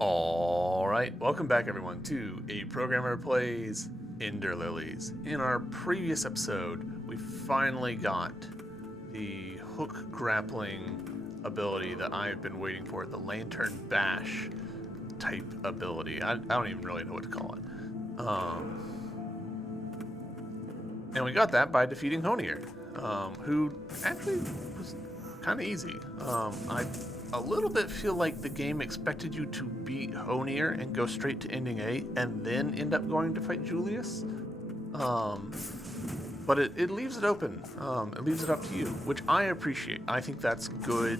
Alright, welcome back everyone to A Programmer Plays Lilies. In our previous episode, we finally got the hook grappling ability that I've been waiting for, the Lantern Bash type ability. I don't even really know what to call it. And we got that by defeating Honier, who actually was kind of easy. I a little bit feel like the game expected you to beat Honier and go straight to ending 8 and then end up going to fight Julius. But it leaves it open. It leaves it up to you, which I appreciate. I think that's good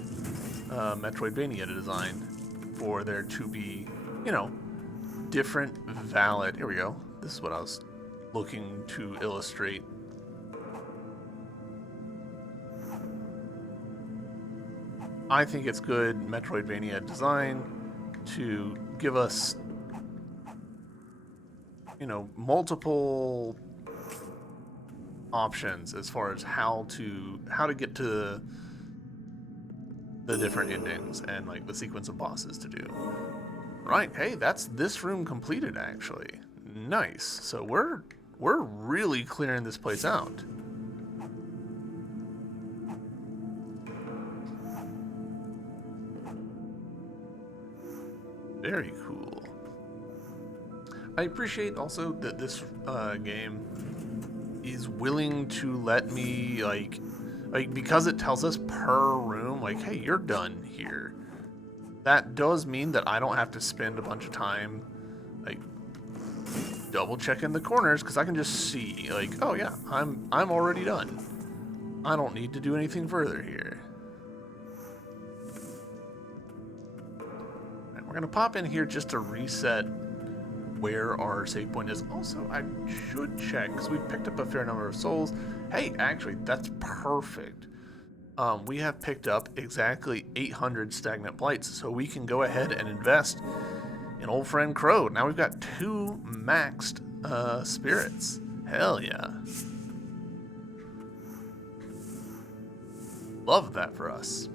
Metroidvania design for there to be, different valid. Here we go. This is what I was looking to illustrate. I think it's good Metroidvania design to give us, multiple options as far as how to get to the different endings and like the sequence of bosses to do. Right, hey, that's this room completed actually. Nice. So we're really clearing this place out. Very cool. I appreciate also that this game is willing to let me like because it tells us per room like, hey, you're done here. That does mean that I don't have to spend a bunch of time like double checking the corners because I can just see like, oh yeah, I'm already done. I don't need to do anything further here. Right, we're gonna pop in here just to reset where our save point is. Also, I should check because we've picked up a fair number of souls. Hey, actually, that's perfect. We have picked up exactly 800 stagnant blights, so we can go ahead and invest in old friend Crow. Now we've got 2 maxed spirits. Hell yeah. Love that for us.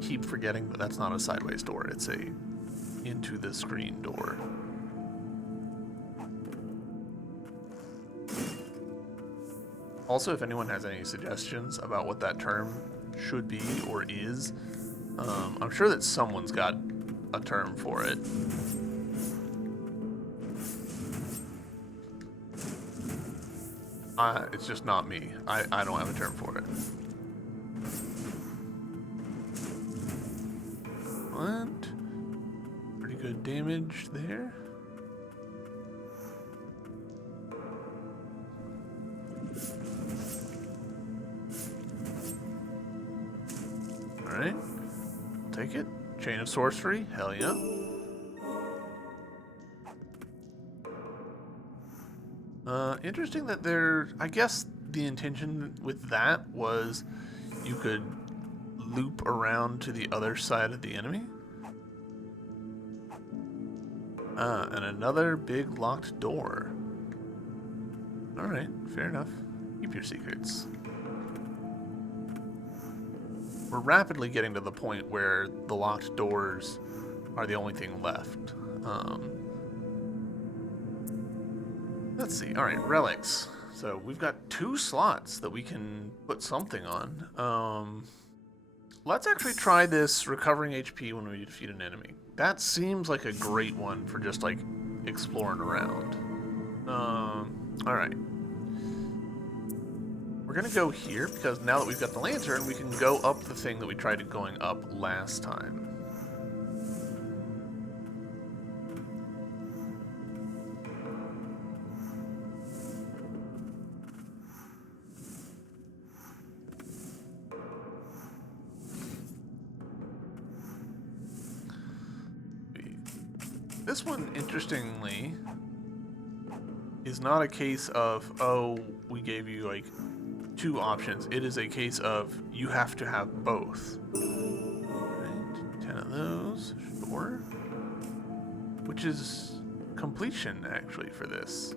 Keep forgetting that that's not a sideways door, it's a into the screen door. Also, if anyone has any suggestions about what that term should be or is, I'm sure that someone's got a term for it. It's just not me. I don't have a term for it. What? Pretty good damage there. Alright. I'll take it. Chain of sorcery. Hell yeah. Interesting that I guess the intention with that was you could loop around to the other side of the enemy. And another big locked door. Alright, fair enough. Keep your secrets. We're rapidly getting to the point where the locked doors are the only thing left. Let's see. Alright, relics. So we've got 2 slots that we can put something on. Let's actually try this recovering HP when we defeat an enemy. That seems like a great one for just like exploring around. Alright. We're gonna go here because now that we've got the lantern, we can go up the thing that we tried going up last time. This one, interestingly, is not a case of, oh, we gave you like 2 options. It is a case of you have to have both. Right, 10 of those, sure. Which is completion actually for this.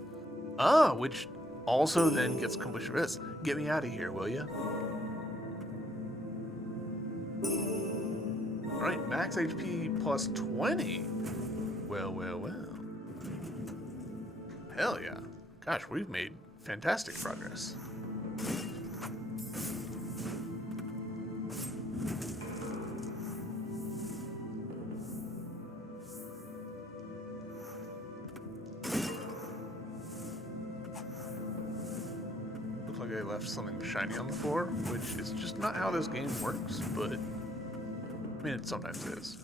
Which also then gets completion for this. Get me out of here, will you? Alright, max HP plus 20. Well, well, well. Hell yeah. Gosh, we've made fantastic progress. Looks like I left something shiny on the floor, which is just not how this game works, but I mean, it sometimes is.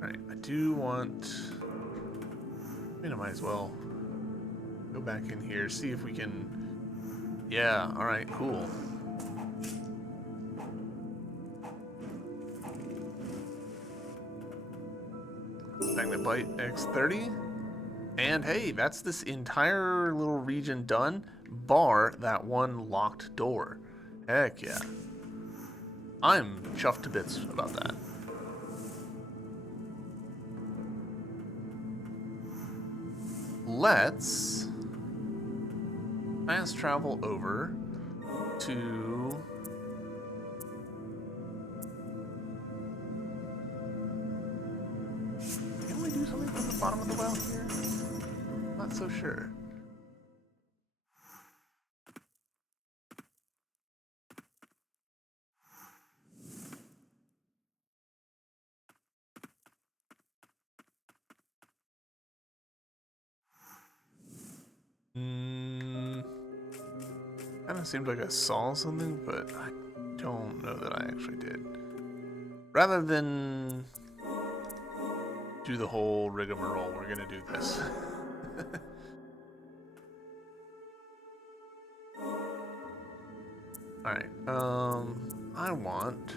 Alright, I do want... I mean, I might as well go back in here, see if we can... Yeah, alright, cool. Magnetite X30. And hey, that's this entire little region done, bar that one locked door. Heck yeah. I'm chuffed to bits about that. Let's fast travel over to... Can we do something from the bottom of the well here? Not so sure. Kind of seemed like I saw something, but I don't know that I actually did. Rather than do the whole rigmarole, we're gonna do this. Alright, I want...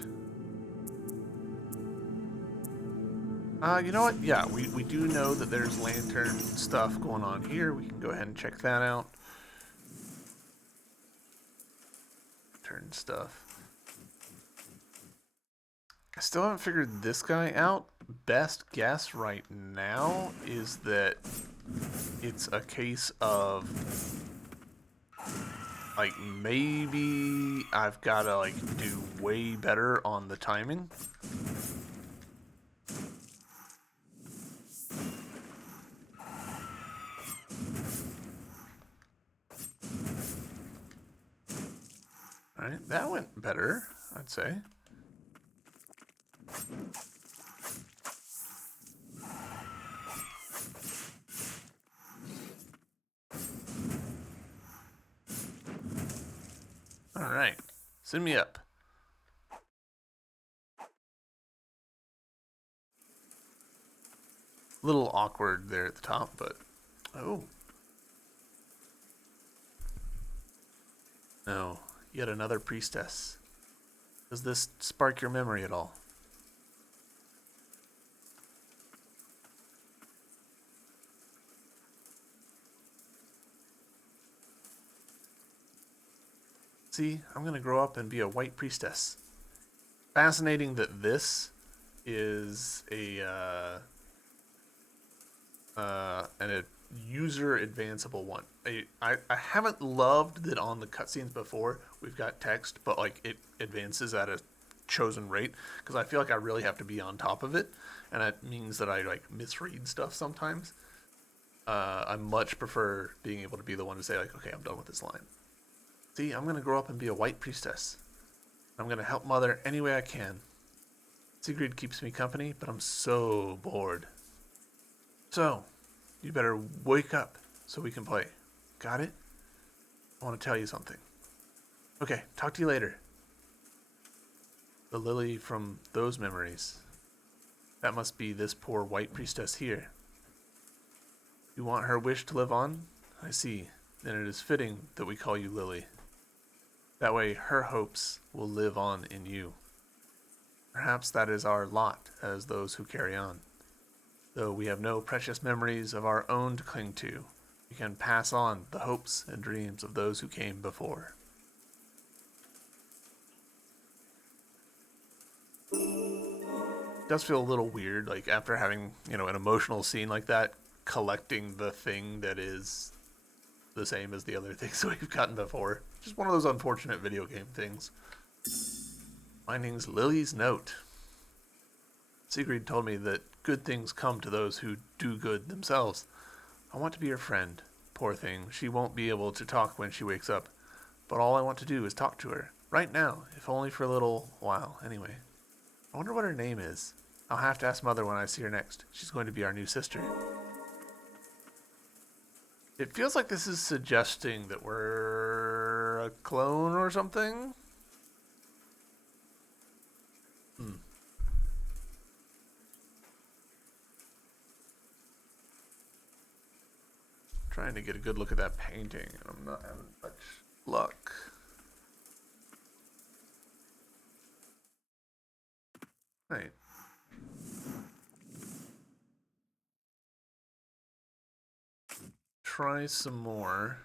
you know what? Yeah, we do know that there's lantern stuff going on here. We can go ahead and check that out. Lantern stuff. I still haven't figured this guy out. Best guess right now is that it's a case of... like, maybe I've gotta, like, do way better on the timing. Alright, that went better, I'd say. Alright, send me up. A little awkward there at the top, but... Oh. No, yet another priestess. Does this spark your memory at all? See, I'm gonna grow up and be a white priestess. Fascinating that this is a user advanceable one. I haven't loved that on the cutscenes before we've got text, but like it advances at a chosen rate, because I feel like I really have to be on top of it, and that means that I like misread stuff sometimes. I much prefer being able to be the one to say like, okay, I'm done with this line. See, I'm gonna grow up and be a white priestess. I'm gonna help Mother any way I can. Sigrid keeps me company, but I'm so bored. So, you better wake up so we can play. Got it? I want to tell you something. Okay, talk to you later. The Lily from those memories. That must be this poor white priestess here. You want her wish to live on? I see. Then it is fitting that we call you Lily. That way her hopes will live on in you. Perhaps that is our lot as those who carry on. Though we have no precious memories of our own to cling to, we can pass on the hopes and dreams of those who came before. does feel a little weird, like after having, you know, an emotional scene like that, collecting the thing that is the same as the other things that we've gotten before. Just one of those unfortunate video game things. Findings Lily's note. Sigrid told me that good things come to those who do good themselves. I want to be her friend. Poor thing, she won't be able to talk when she wakes up. But all I want to do is talk to her. Right now, if only for a little while, anyway. I wonder what her name is. I'll have to ask Mother when I see her next. She's going to be our new sister. It feels like this is suggesting that we're a clone or something. Trying to get a good look at that painting, and I'm not having much luck. Right. Try some more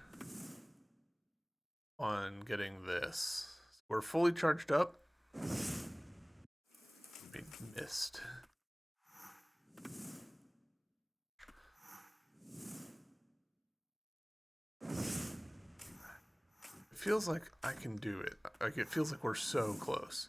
on getting this. We're fully charged up. We missed. It feels like I can do it. Like, it feels like we're so close.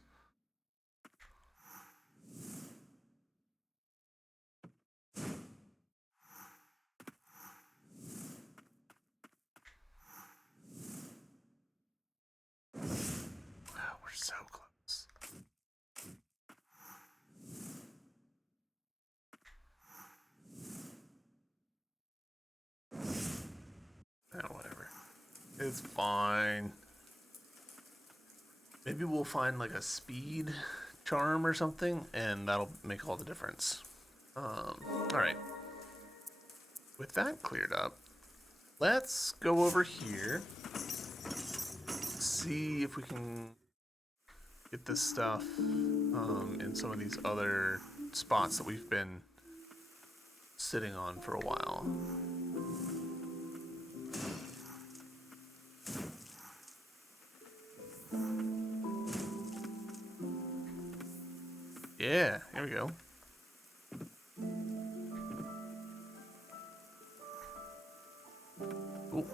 Wow, we're so close. Oh, whatever. It's fine. Maybe we'll find like a speed charm or something, and that'll make all the difference. Alright. With that cleared up, let's go over here. See if we can get this stuff in some of these other spots that we've been sitting on for a while. Yeah, here we go. Ooh.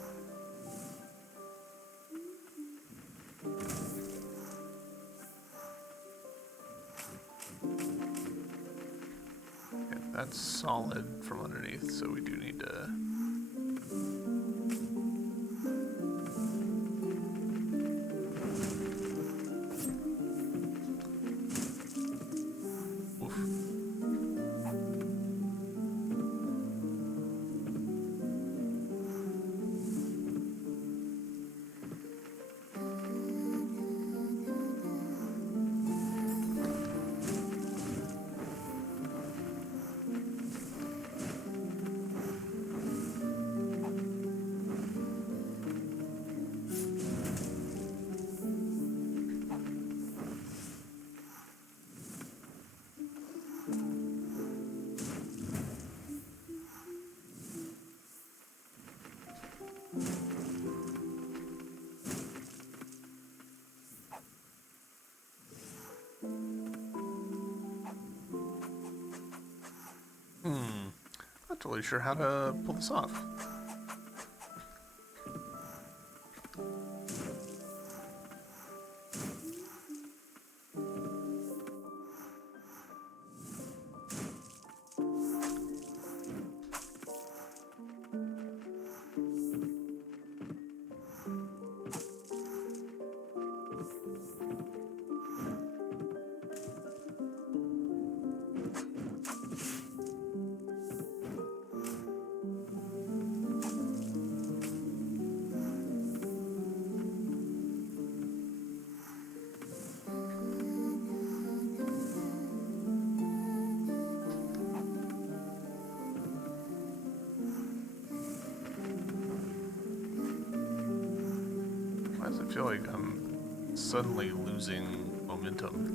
Okay, that's solid from underneath, so we do need to... Not totally sure how to pull this off. Why does it feel like I'm suddenly losing momentum?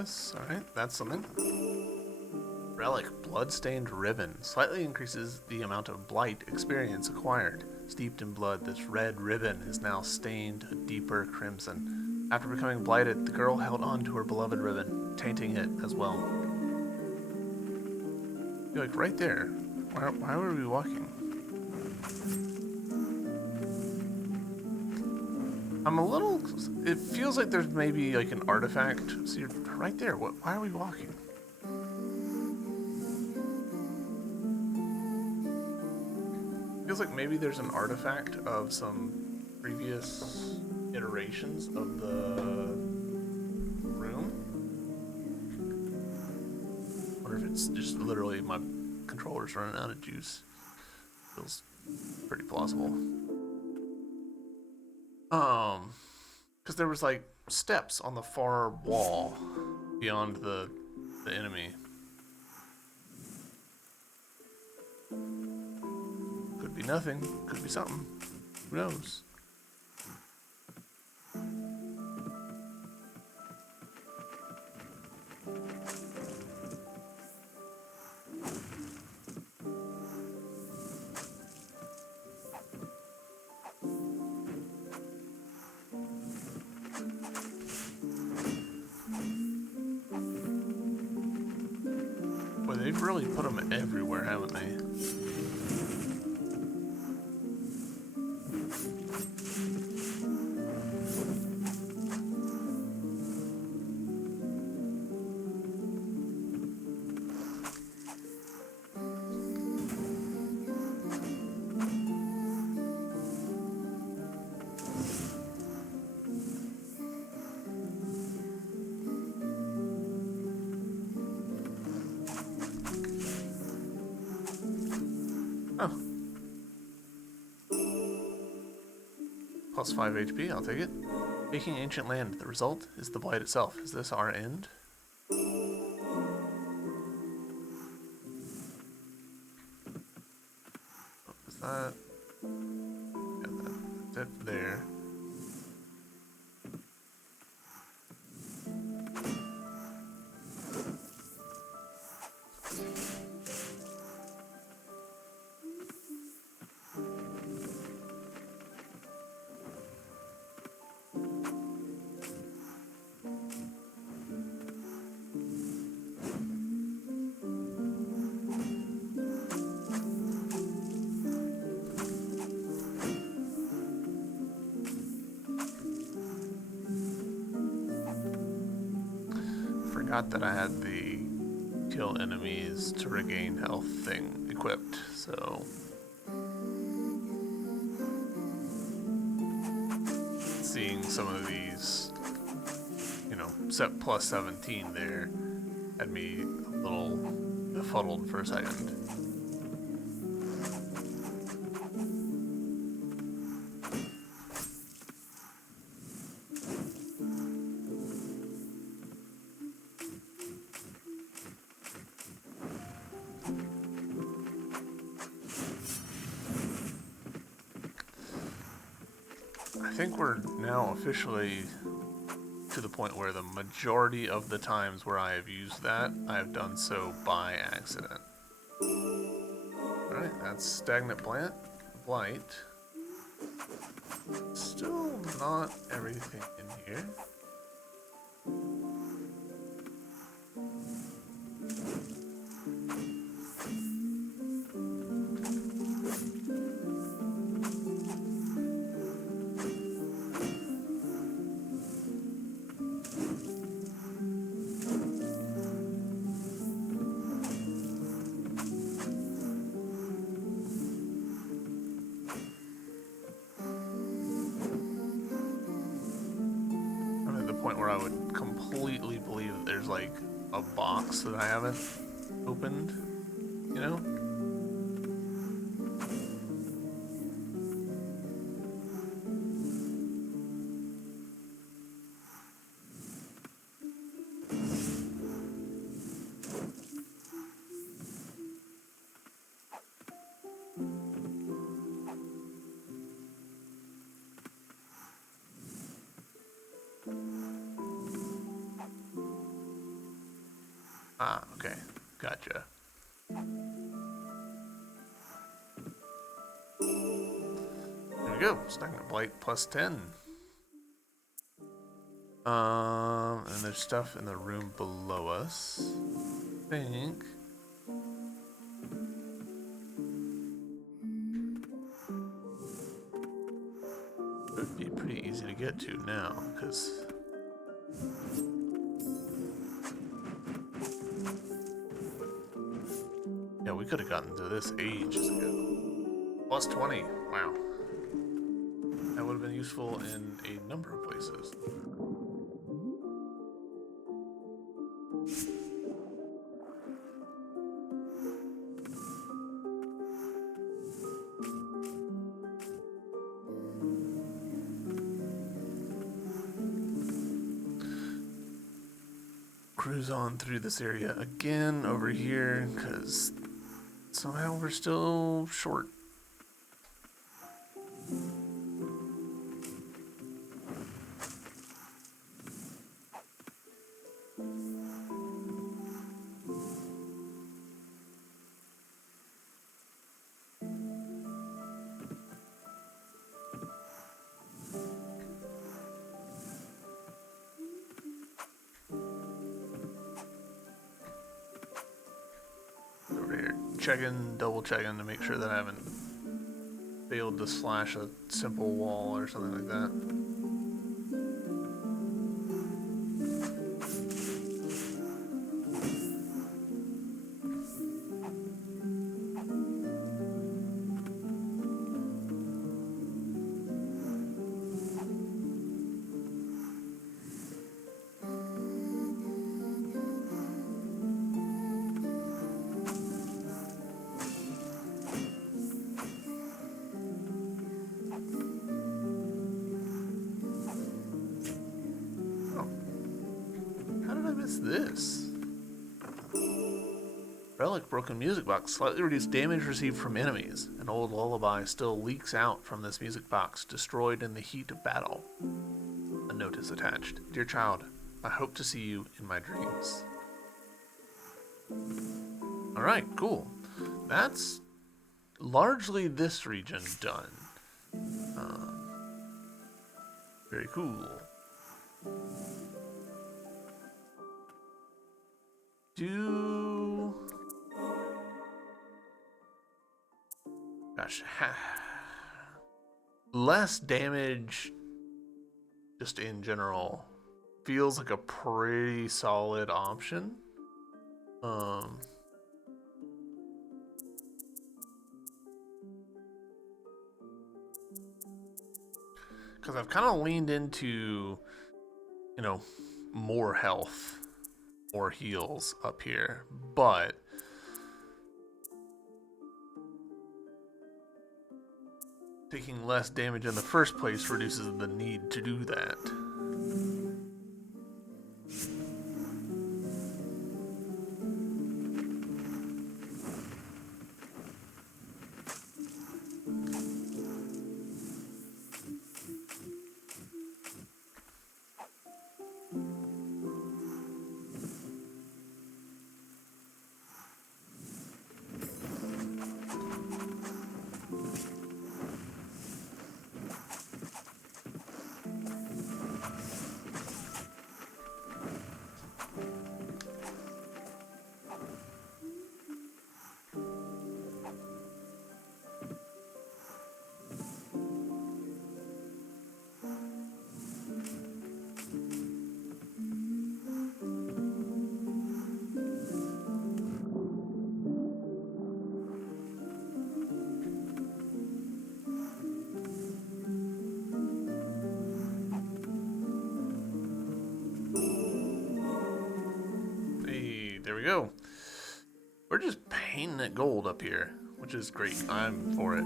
this. Alright, that's something. Relic, blood-stained ribbon. Slightly increases the amount of blight experience acquired. Steeped in blood, this red ribbon is now stained a deeper crimson. After becoming blighted, the girl held on to her beloved ribbon, tainting it as well. You're like, right there. Why were we walking? I'm a little... It feels like there's maybe like an artifact. So you're right there. Why are we walking? Feels like maybe there's an artifact of some previous iterations of the room. Wonder if it's just literally my controller's running out of juice. Feels pretty plausible. Because there was like steps on the far wall beyond the enemy. Could be nothing. Could be something. Who knows? Boy, they've really put them everywhere, haven't they? Oh. Plus 5 HP, I'll take it. Taking ancient land, the result is the blight itself. Is this our end? What was that? Yeah, that's it there. Forgot that I had the kill enemies to regain health thing equipped, so seeing some of these, you know, set plus 17 there had me a little befuddled for a second. I think we're now officially to the point where the majority of the times where I have used that, I have done so by accident. Alright, that's stagnant plant, blight. Still not everything in here. Where I would completely believe that there's like a box that I haven't opened, you know? Ah, okay. Gotcha. There we go. Stagnant blight plus 10. And there's stuff in the room below us. I think. It would be pretty easy to get to now, because yeah, we could have gotten to this ages ago. Plus 20. Wow. That would have been useful in a number of places. Cruise on through this area again over here, because somehow we're still short. Over here, checking, double checking to make sure that I haven't failed to slash a simple wall or something like that. This relic broken music box, slightly reduced damage received from enemies. An old lullaby still leaks out from this music box, destroyed in the heat of battle. A note is attached. Dear child, I hope to see you in my dreams. Alright, cool. That's largely this region done. Very cool. Gosh, less damage just in general feels like a pretty solid option. Because I've kind of leaned into, you know, more health, more heals up here, but taking less damage in the first place reduces the need to do that. There we go. We're just painting it gold up here, which is great. I'm for it.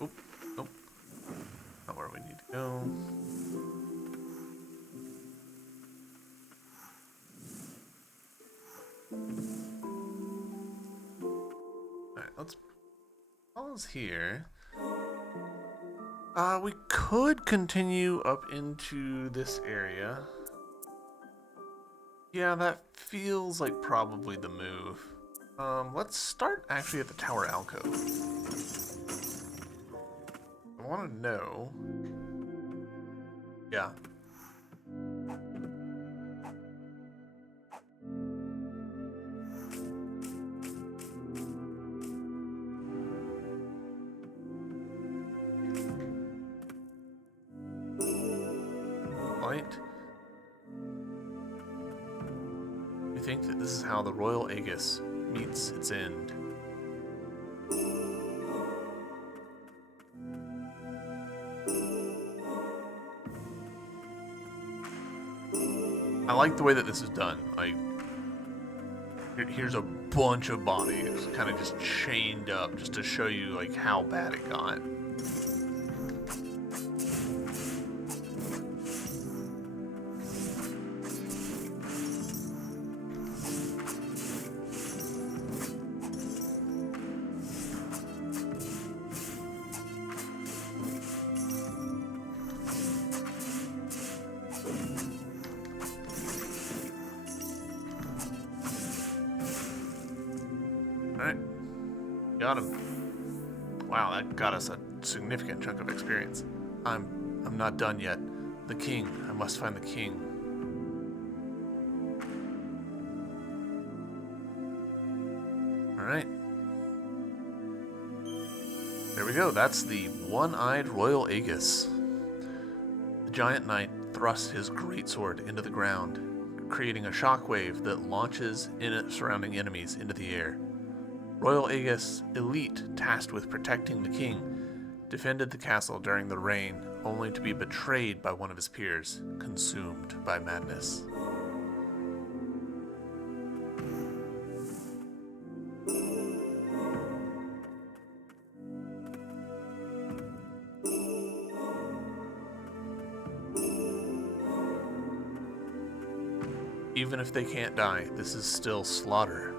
Oop, nope. Not where we need to go. was here. We could continue up into this area. Yeah, that feels like probably the move. Let's start actually at the tower alcove. I want to know. Yeah. Right. We think that this is how the Royal Aegis meets its end. I like the way that this is done. Like, here's a bunch of bodies kind of just chained up just to show you like how bad it got. Alright. Got him. Wow, that got us a significant chunk of experience. I'm not done yet. The king. I must find the king. Alright. There we go. That's the one-eyed Royal Aegis. The giant knight thrusts his greatsword into the ground, creating a shockwave that launches surrounding enemies into the air. Royal Aegis, elite tasked with protecting the king, defended the castle during the reign, only to be betrayed by one of his peers, consumed by madness. Even if they can't die, this is still slaughter.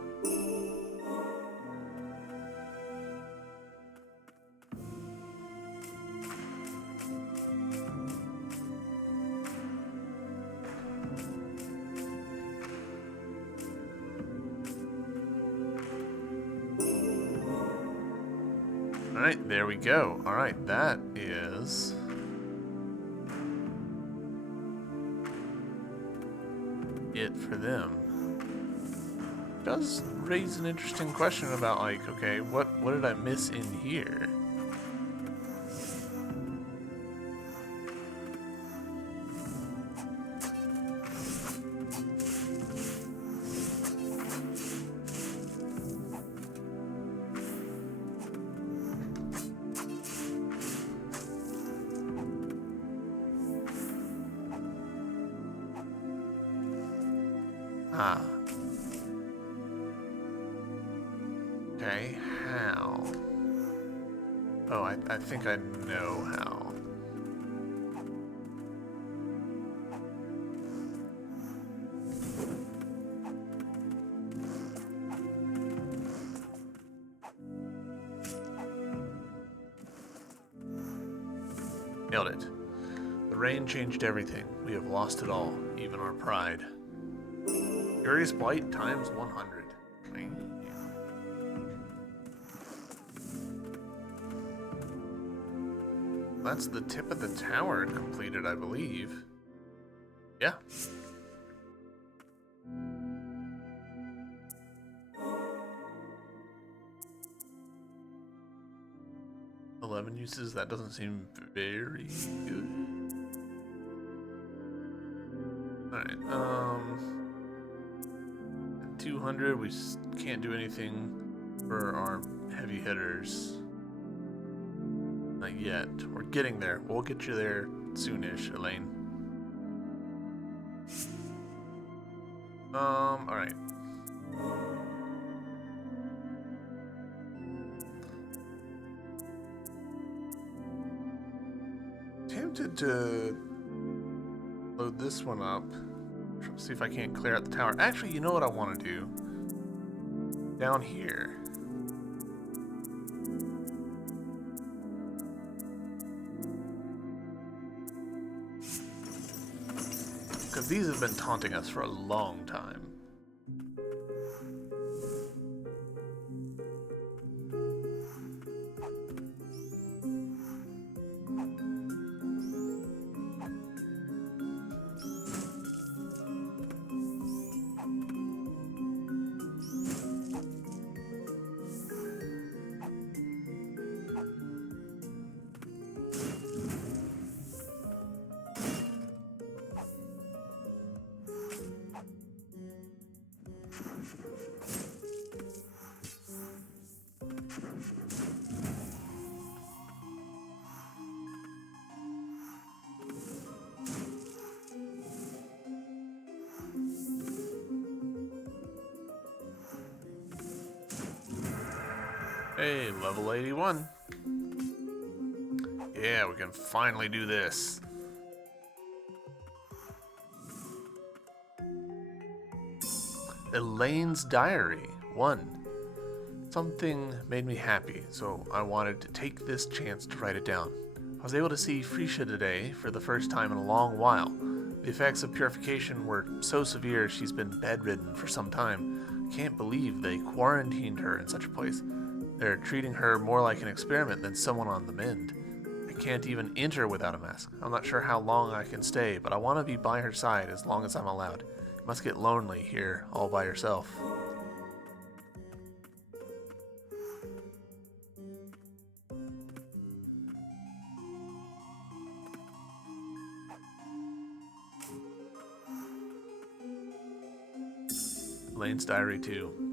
Alright, there we go. Alright, that is... it for them. Does raise an interesting question about, like, okay, what did I miss in here? Ah. Okay, how? Oh, I think I know how. Nailed it. The rain changed everything. We have lost it all, even our pride. Furious Blight times 100. That's the tip of the tower completed, I believe. Yeah. $11 uses, that doesn't seem very good. Alright, 200, we can't do anything for our heavy hitters. Not yet. We're getting there. We'll get you there soonish, Elaine. Alright. Tempted to load this one up. See if I can't clear out the tower. Actually, you know what I want to do? Down here. these have been taunting us for a long time. Hey, level 81. Yeah, we can finally do this. Elaine's Diary 1. Something made me happy, so I wanted to take this chance to write it down. I was able to see Frisha today for the first time in a long while. The effects of purification were so severe she's been bedridden for some time. Can't believe they quarantined her in such a place. They're treating her more like an experiment than someone on the mend. I can't even enter without a mask. I'm not sure how long I can stay, but I want to be by her side as long as I'm allowed. It must get lonely here, all by herself. Elaine's Diary 2.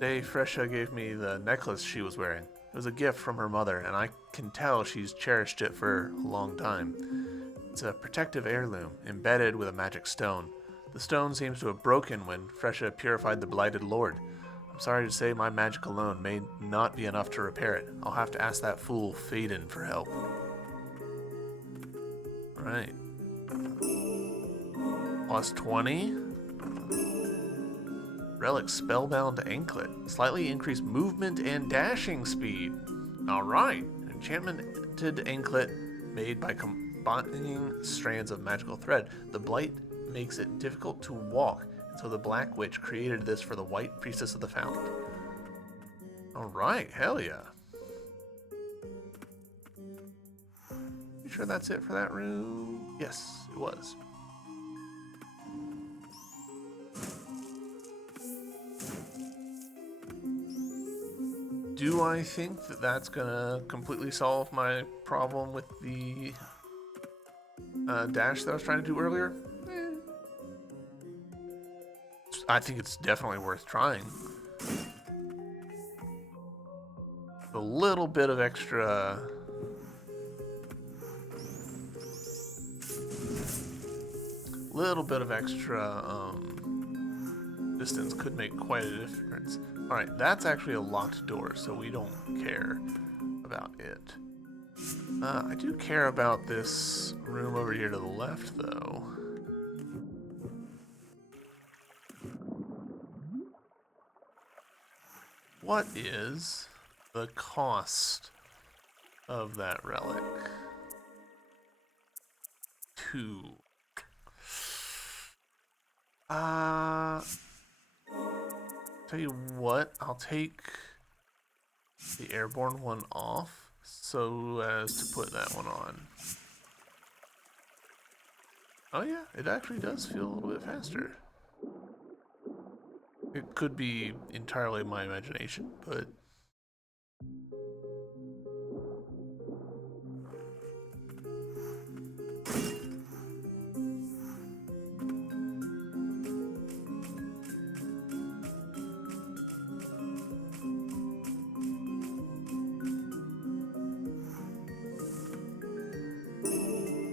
Today, Fresha gave me the necklace she was wearing. It was a gift from her mother, and I can tell she's cherished it for a long time. It's a protective heirloom, embedded with a magic stone. The stone seems to have broken when Fresha purified the Blighted Lord. I'm sorry to say my magic alone may not be enough to repair it. I'll have to ask that fool Faden for help. Alright. Plus 20. Relic Spellbound Anklet. Slightly increased movement and dashing speed. Alright. Enchanted anklet made by combining strands of magical thread. The blight makes it difficult to walk, and so the Black Witch created this for the White Priestess of the Fount. Alright, hell yeah. You sure that's it for that room? Yes, it was. Do I think that that's gonna completely solve my problem with the dash that I was trying to do earlier? I think it's definitely worth trying. A little bit of extra distance could make quite a difference. Alright, that's actually a locked door, so we don't care about it. I do care about this room over here to the left, though. What is the cost of that relic? 2. Tell you what, I'll take the airborne one off so as to put that one on. Oh yeah, it actually does feel a little bit faster. It could be entirely my imagination, but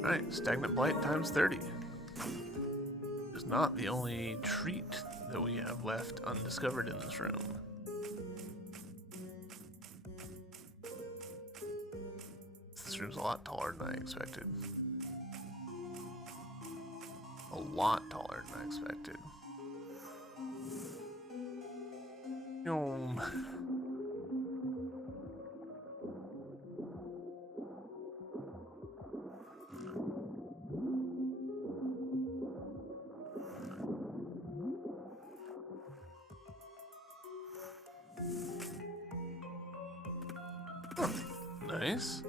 alright, Stagnant Blight times 30. It's not the only treat that we have left undiscovered in this room. This room's a lot taller than I expected. A lot taller than I expected. Nice.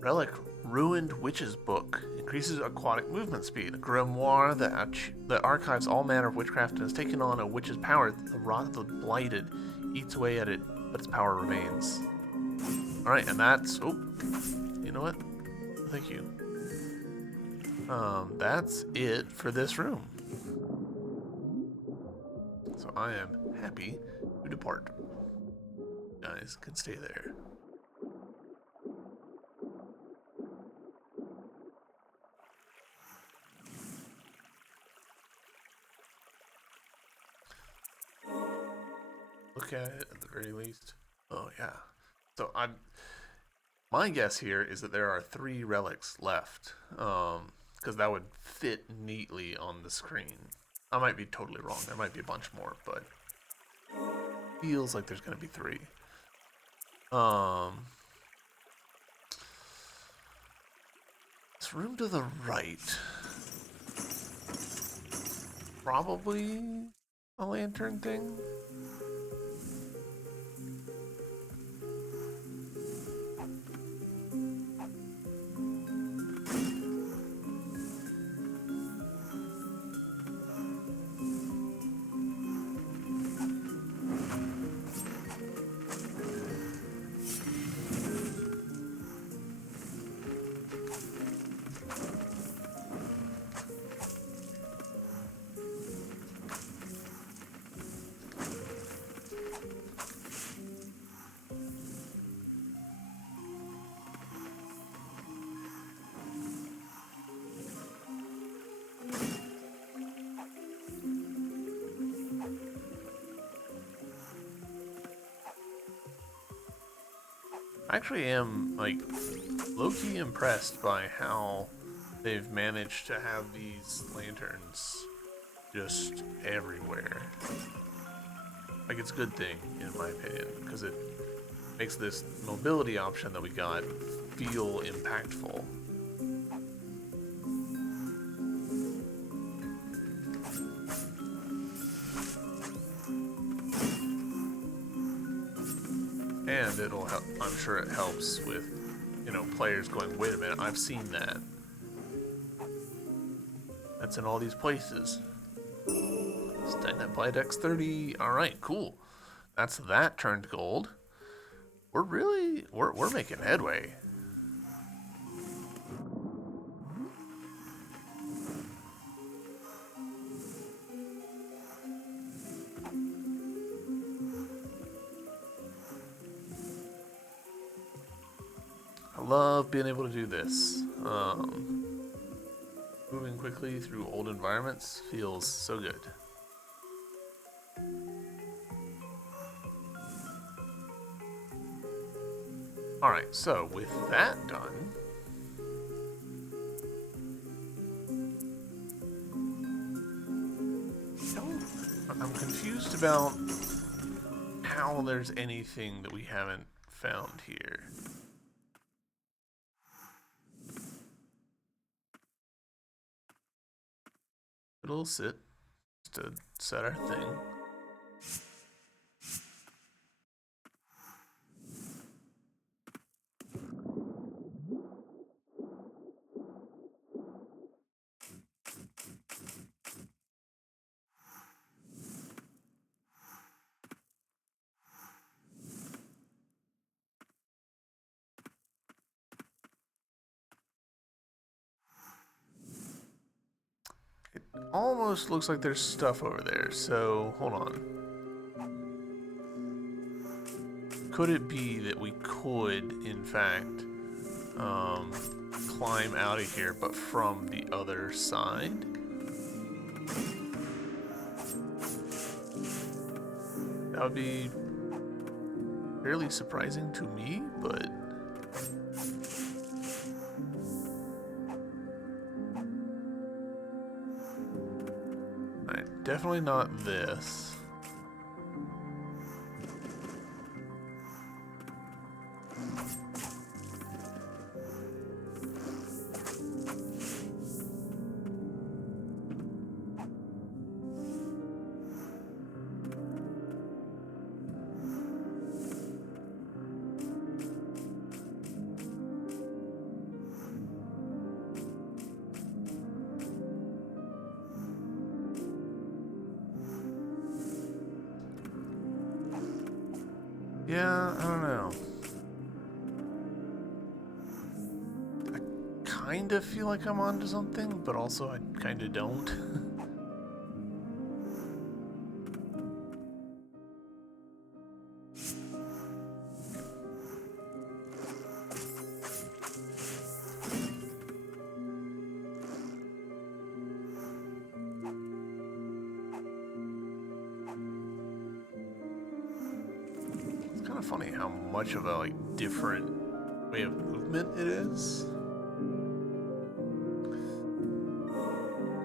Relic Ruined Witch's Book. Increases aquatic movement speed. A grimoire that archives all manner of witchcraft and has taken on a witch's power. The Rot of the Blighted eats away at it, but its power remains. Alright, and that's... Oh, you know what? Thank you. That's it for this room. So I am happy to depart. You guys can stay there. Look at it at the very least. Oh yeah. So my guess here is that there are 3 relics left, because that would fit neatly on the screen. I might be totally wrong. There might be a bunch more, but feels like there's gonna be 3. This room to the right, probably a lantern thing. I actually am, like, low-key impressed by how they've managed to have these lanterns just everywhere. Like, it's a good thing, in my opinion, because it makes this mobility option that we got feel impactful. And it'll help, I'm sure it helps with, you know, players going, wait a minute, I've seen that. That's in all these places. Stagnant Blight X30. Alright, cool. That's that turned gold. We're making headway. I love being able to do this. Moving quickly through old environments feels so good. Alright, so with that done, I'm confused about how there's anything that we haven't found here. It'll sit just to set our thing. It almost looks like there's stuff over there, so hold on. Could it be that we could, in fact, climb out of here, but from the other side? That would be fairly surprising to me, but... Alright, definitely not this. Yeah, I don't know. I kind of feel like I'm onto something, but also I kind of don't. It's kind of funny how much of a different way of movement it is.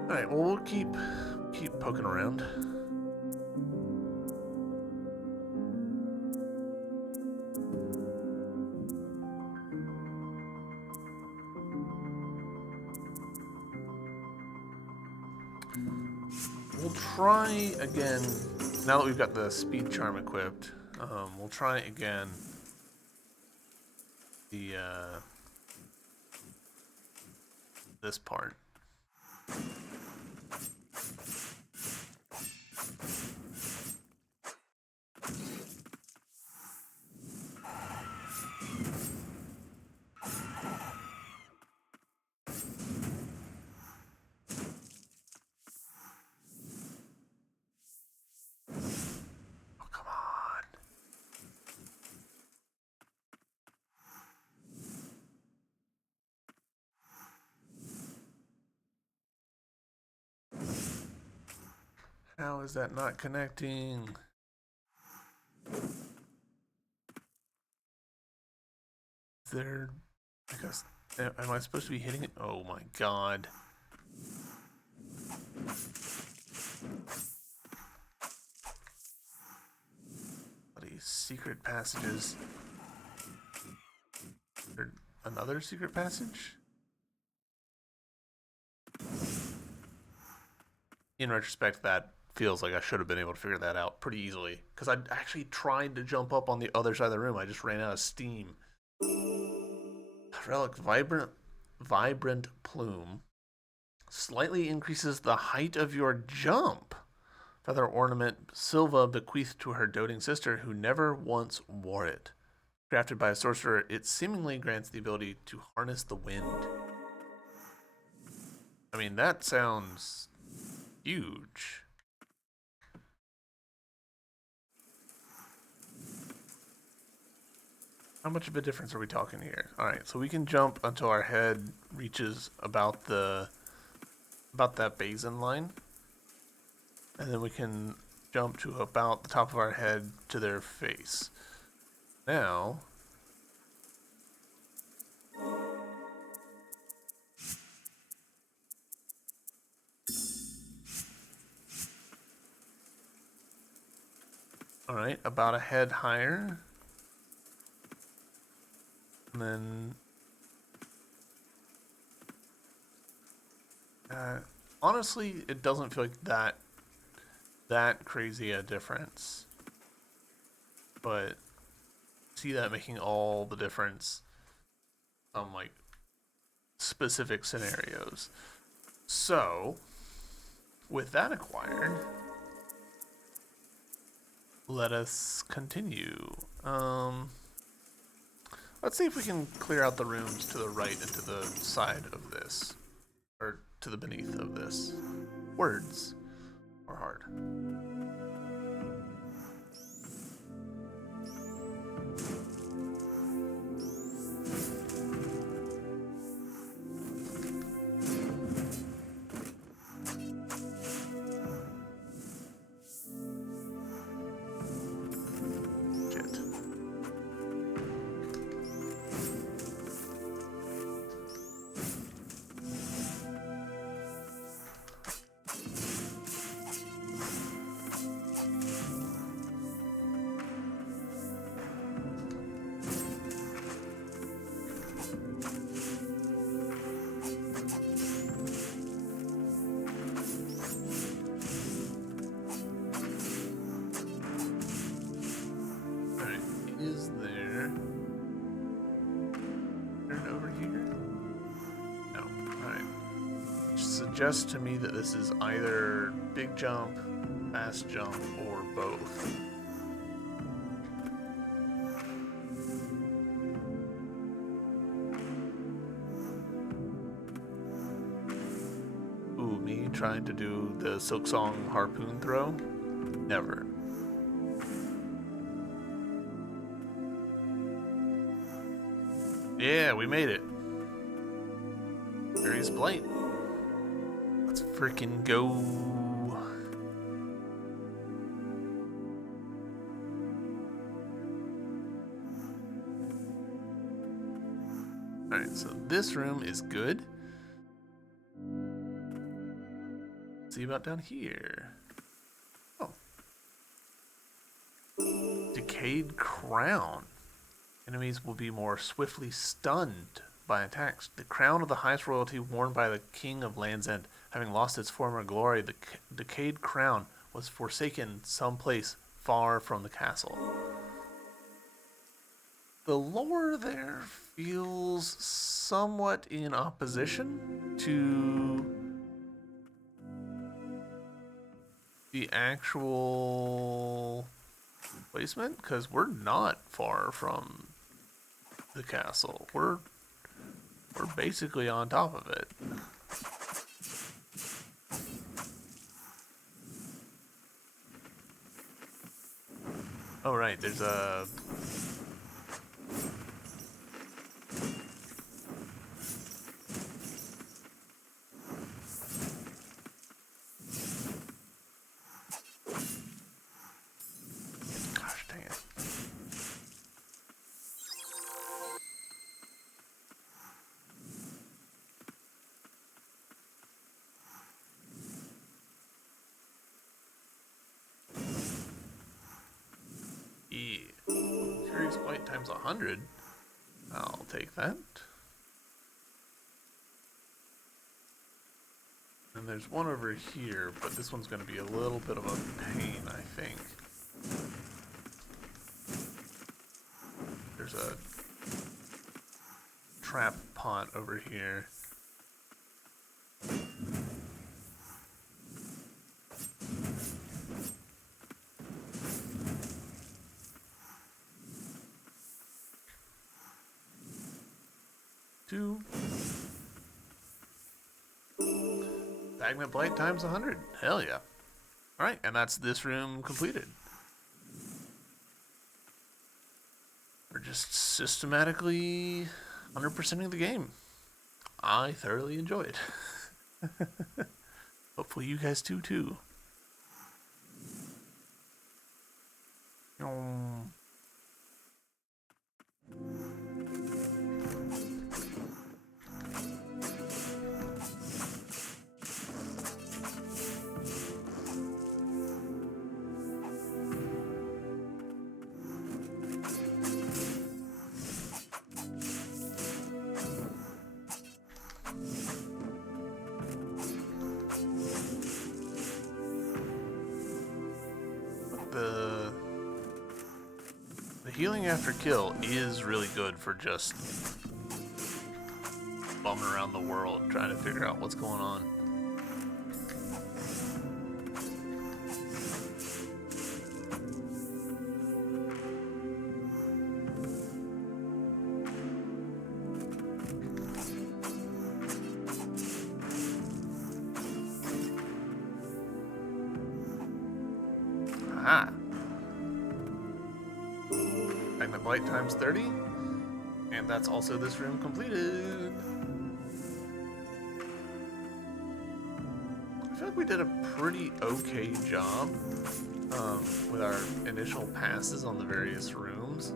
All right, well we'll keep poking around. We'll try again now that we've got the speed charm equipped. We'll try again the this part. Oh, come on. How is that not connecting? Is there... I guess... Am I supposed to be hitting it? Oh my god. Bloody secret passages. Is there another secret passage? In retrospect, that feels like I should have been able to figure that out pretty easily. Because I actually tried to jump up on the other side of the room. I just ran out of steam. Relic Vibrant Plume. Slightly increases the height of your jump. Feather ornament Silva bequeathed to her doting sister who never once wore it. Crafted by a sorcerer, it seemingly grants the ability to harness the wind. I mean, that sounds huge. How much of a difference are we talking here? All right, so we can jump until our head reaches about that basin line, and then we can jump to about the top of our head to their face. Now, all right, about a head higher. And then, honestly, it doesn't feel like that crazy a difference. But see that making all the difference on specific scenarios. So, with that acquired, let us continue. Let's see if we can clear out the rooms to the right and to the side of this. Or to the beneath of this. Words are hard. Is there turn over here? No. Alright. Suggests to me that this is either big jump, fast jump, or both. trying to do the Silk Song harpoon throw. Never. Yeah, we made it. Various blight. Let's freaking go. Alright, so this room is good. Let's see about down here. Oh. Decayed crown. Enemies will be more swiftly stunned by attacks. The crown of the highest royalty worn by the king of Land's End, having lost its former glory, the decayed crown was forsaken someplace far from the castle. The lore there feels somewhat in opposition to the actual placement, because we're not far from the castle. We're basically on top of it. Oh right, there's a Curious White times 100. I'll take that. And there's one over here, but this one's going to be a little bit of a pain, I think. There's a trap pot over here. Two. Stagnant Blight times 100. Hell yeah. Alright, and that's this room completed. We're just systematically 100%ing the game. I thoroughly enjoyed. Hopefully you guys do too. The healing after kill is really good for just bumming around the world trying to figure out what's going on. Aha! Magnet Blight times 30, and that's also this room completed. I feel like we did a pretty okay job with our initial passes on the various rooms,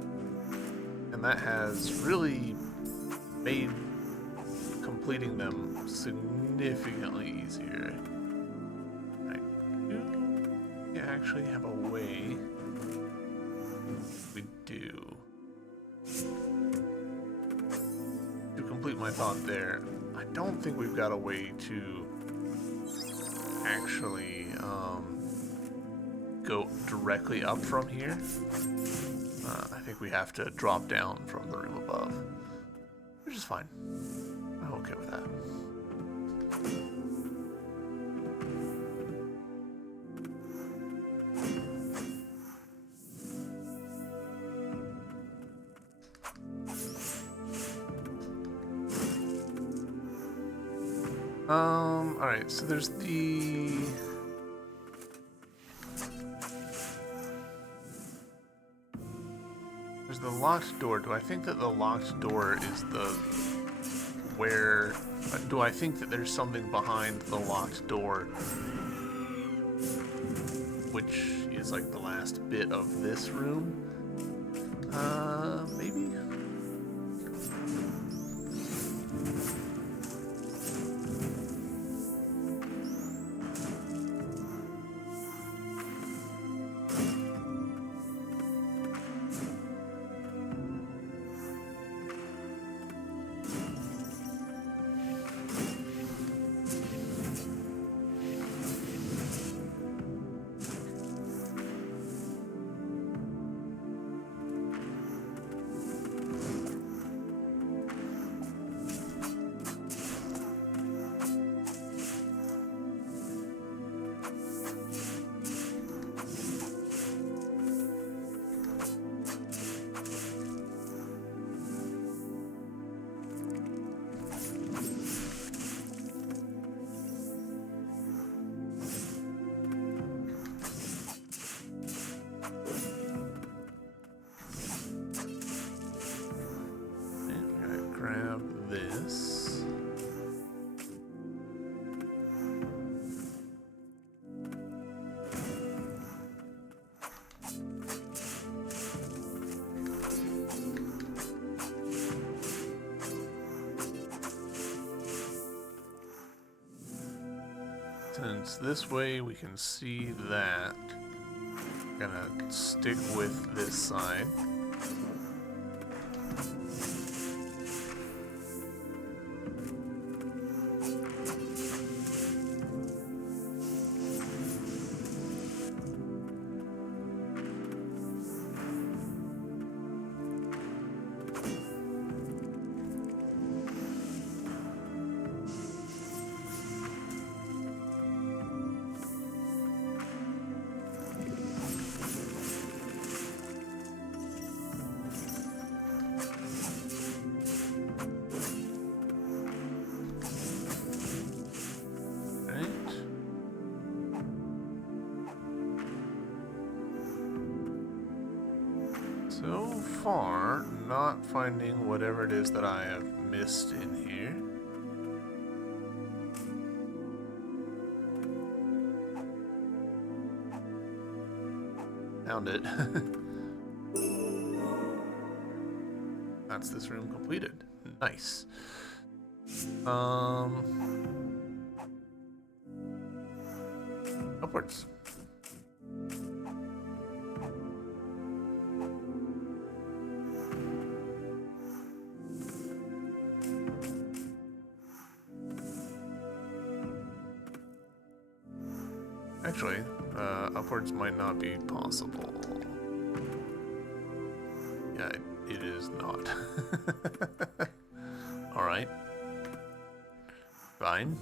and that has really made completing them significantly easier. I do actually have a way. We do. To complete my thought there, I don't think we've got a way to actually go directly up from here. I think we have to drop down from the room above, which is fine. I'm okay with that. Alright, so there's the... There's the locked door. Do I think that the locked door is the... where... do I think that there's something behind the locked door? Which is like the last bit of this room? Maybe? Since this way we can see that, I'm gonna stick with this side. So far, not finding whatever it is that I have missed in here. Found it. That's this room completed. Nice. Upwards. Actually, upwards might not be possible. Yeah, it is not. Alright. Fine.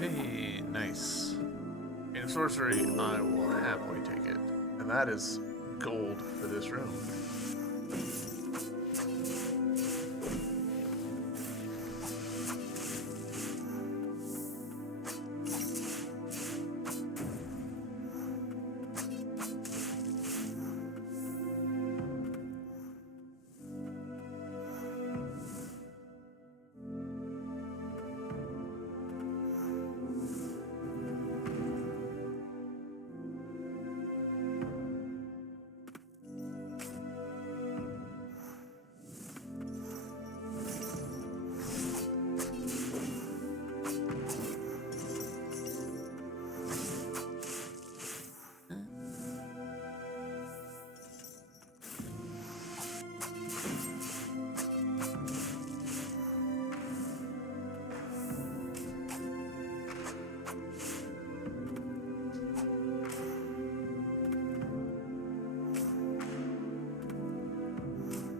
Hey, nice. In sorcery, I will happily take it. And that is gold for this room.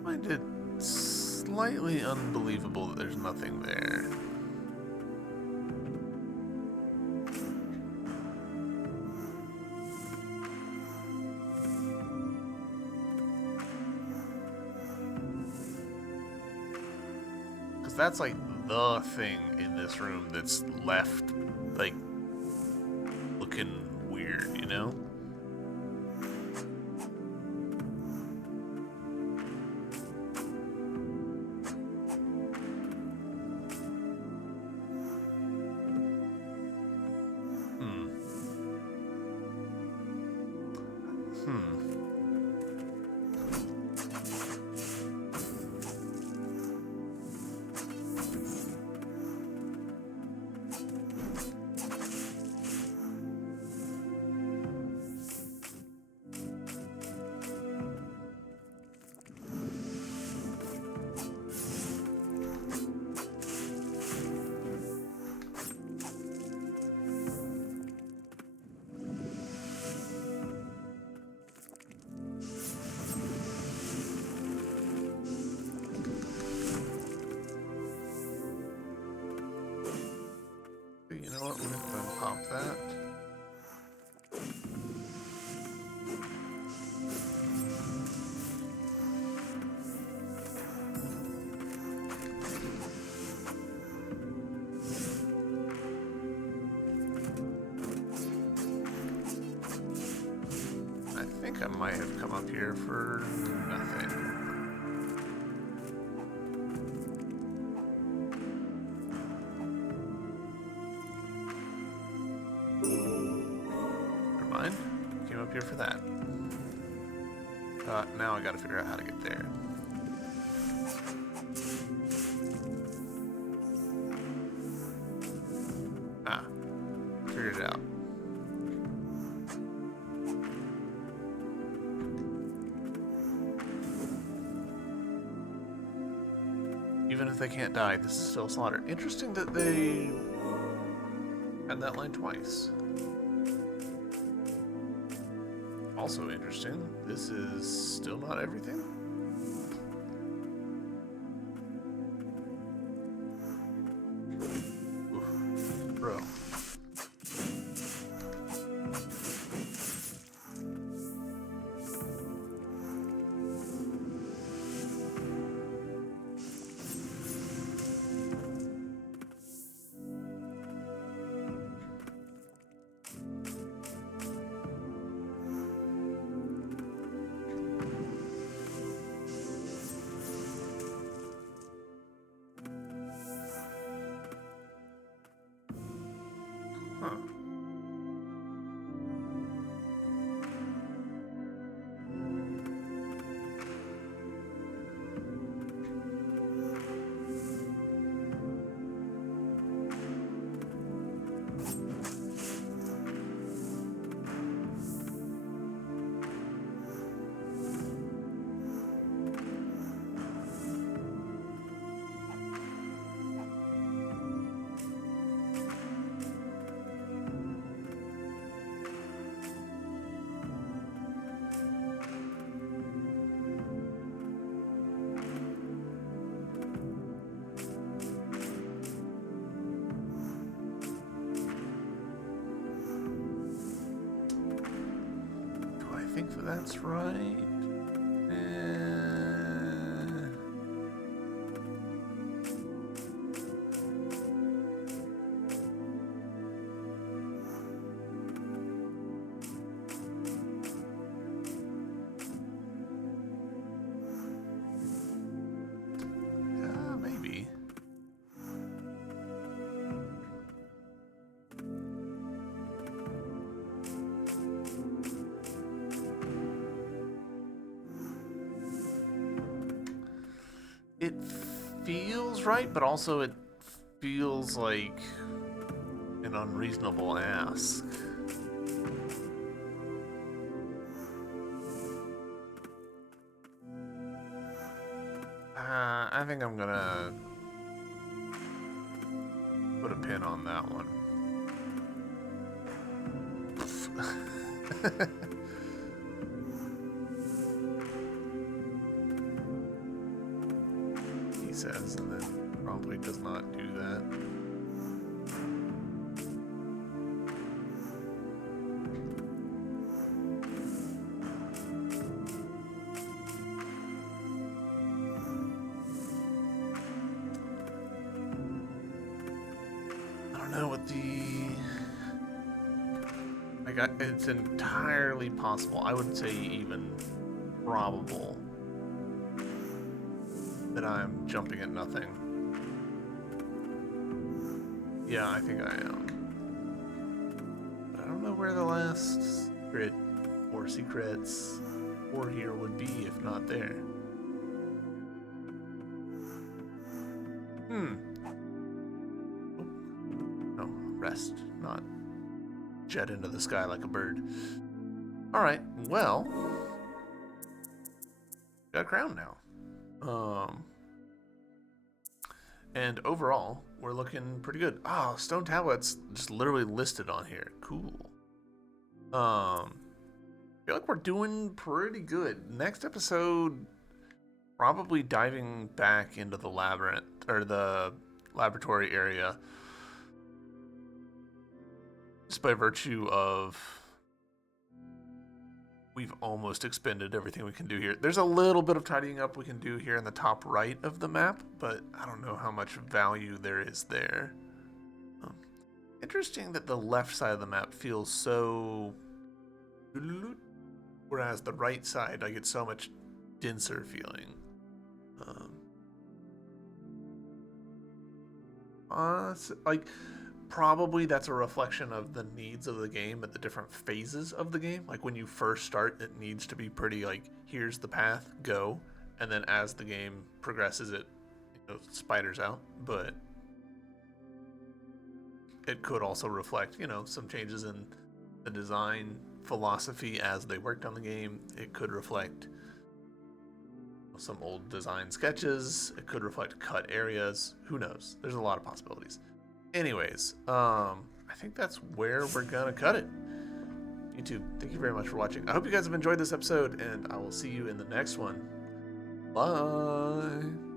I find it slightly unbelievable that there's nothing there. Because that's like the thing in this room that's left, like, looking weird, you know? You know what? We're going to pop that. I think I might have come up here for nothing. Never mind. Came up here for that. Now I gotta figure out how to get there. Ah, figured it out. Even if they can't die, this is still slaughter. Interesting that they had that line twice. Also interesting, this is still not everything. Oof, bro. Huh. I think that's right. Maybe. It feels right, but also it feels like an unreasonable ask. I think I'm gonna put a pin on that one. He says, and then promptly does not do that. I don't know what it's entirely possible. I would say even probable that I'm jumping at nothing. Yeah, I think I am. But I don't know where the last secret or secrets or here would be if not there. Oh, no, rest, not jet into the sky like a bird. Alright, well, got a crown now. And overall, we're looking pretty good. Oh, stone tablets just literally listed on here. Cool. I feel like we're doing pretty good. Next episode, probably diving back into the labyrinth or the laboratory area, just by virtue of we've almost expended everything we can do here. There's a little bit of tidying up we can do here in the top right of the map, but I don't know how much value there is there. Interesting that the left side of the map feels so... whereas the right side, I get so much denser feeling. Probably that's a reflection of the needs of the game at the different phases of the game. Like when you first start, it needs to be pretty like, here's the path, go. And then as the game progresses, it spiders out. But it could also reflect, some changes in the design philosophy as they worked on the game. It could reflect some old design sketches. It could reflect cut areas. Who knows? There's a lot of possibilities. Anyways, I think that's where we're gonna cut it. YouTube, thank you very much for watching. I hope you guys have enjoyed this episode, and I will see you in the next one. Bye.